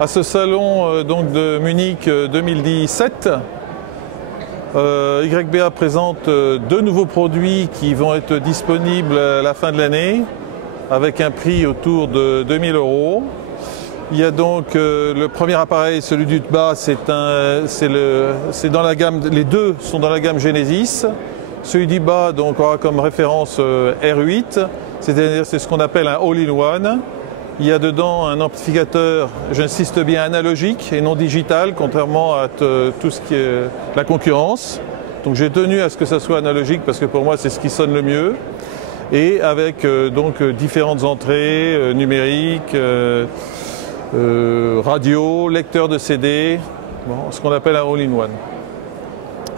à ce salon donc de Munich 2017. YBA présente deux nouveaux produits qui vont être disponibles à la fin de l'année avec un prix autour de 2000 €. Il y a donc le premier appareil, celui du bas, c'est dans la gamme, les deux sont dans la gamme Genesis. Celui du bas donc aura comme référence R8, c'est-à-dire c'est ce qu'on appelle un all-in-one. Il y a dedans un amplificateur, j'insiste bien, analogique et non digital, contrairement à tout ce qui est la concurrence. Donc j'ai tenu à ce que ça soit analogique parce que pour moi c'est ce qui sonne le mieux. Et avec donc différentes entrées numériques, radio, lecteur de CD, bon, ce qu'on appelle un all-in-one.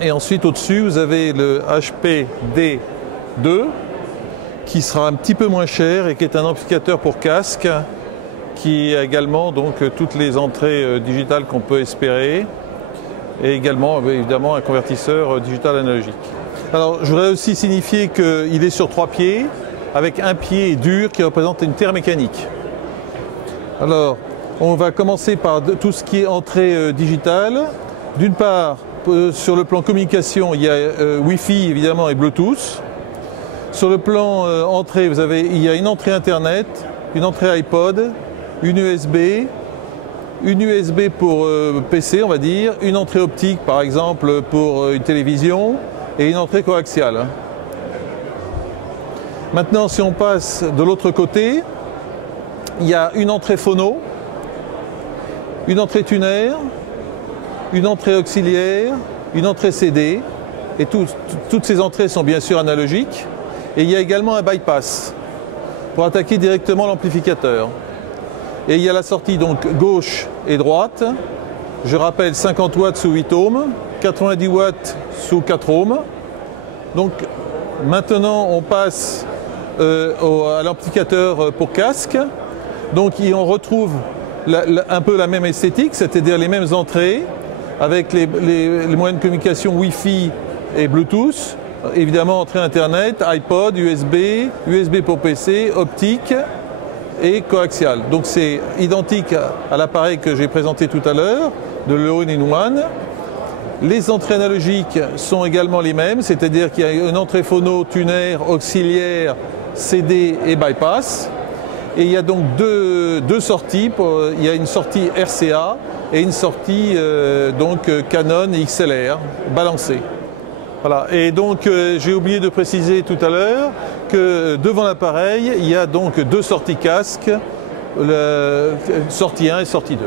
Et ensuite au-dessus vous avez le HP-D2 qui sera un petit peu moins cher et qui est un amplificateur pour casque qui a également donc toutes les entrées digitales qu'on peut espérer et également évidemment un convertisseur digital analogique. Alors je voudrais aussi signifier qu'il est sur 3 pieds avec un pied dur qui représente une terre mécanique. Alors on va commencer par tout ce qui est entrée digitale. D'une part, sur le plan communication, il y a Wi-Fi évidemment et Bluetooth. Sur le plan entrée, il y a une entrée Internet, une entrée iPod, une USB pour PC on va dire, une entrée optique par exemple pour une télévision et une entrée coaxiale. Maintenant si on passe de l'autre côté, il y a une entrée phono, une entrée tuner, une entrée auxiliaire, une entrée CD et toutes ces entrées sont bien sûr analogiques. Et il y a également un bypass pour attaquer directement l'amplificateur. Et il y a la sortie donc gauche et droite. Je rappelle 50 watts sous 8 ohms, 90 watts sous 4 ohms. Donc maintenant on passe à l'amplificateur pour casque. Donc on retrouve un peu la même esthétique, c'est-à-dire les mêmes entrées avec les moyens de communication Wi-Fi et Bluetooth. Évidemment entrée Internet, iPod, USB pour PC, optique et coaxial. Donc c'est identique à l'appareil que j'ai présenté tout à l'heure, de all-in-one. Les entrées analogiques sont également les mêmes, c'est-à-dire qu'il y a une entrée phono, tuner, auxiliaire, CD et bypass. Et il y a donc deux sorties, il y a une sortie RCA et une sortie donc Canon XLR balancée. Voilà. Et donc j'ai oublié de préciser tout à l'heure que devant l'appareil il y a donc deux sorties casque, sortie 1 et sortie 2.